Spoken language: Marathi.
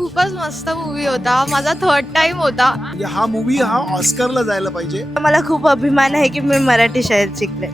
खूपच मस्त मूवी होता. माझा थर्ड टाइम होता. म्हणजे हा मूवी हा ऑस्करला जायला पाहिजे. मला खूप अभिमान आहे की मी मराठी शाळेत शिकले.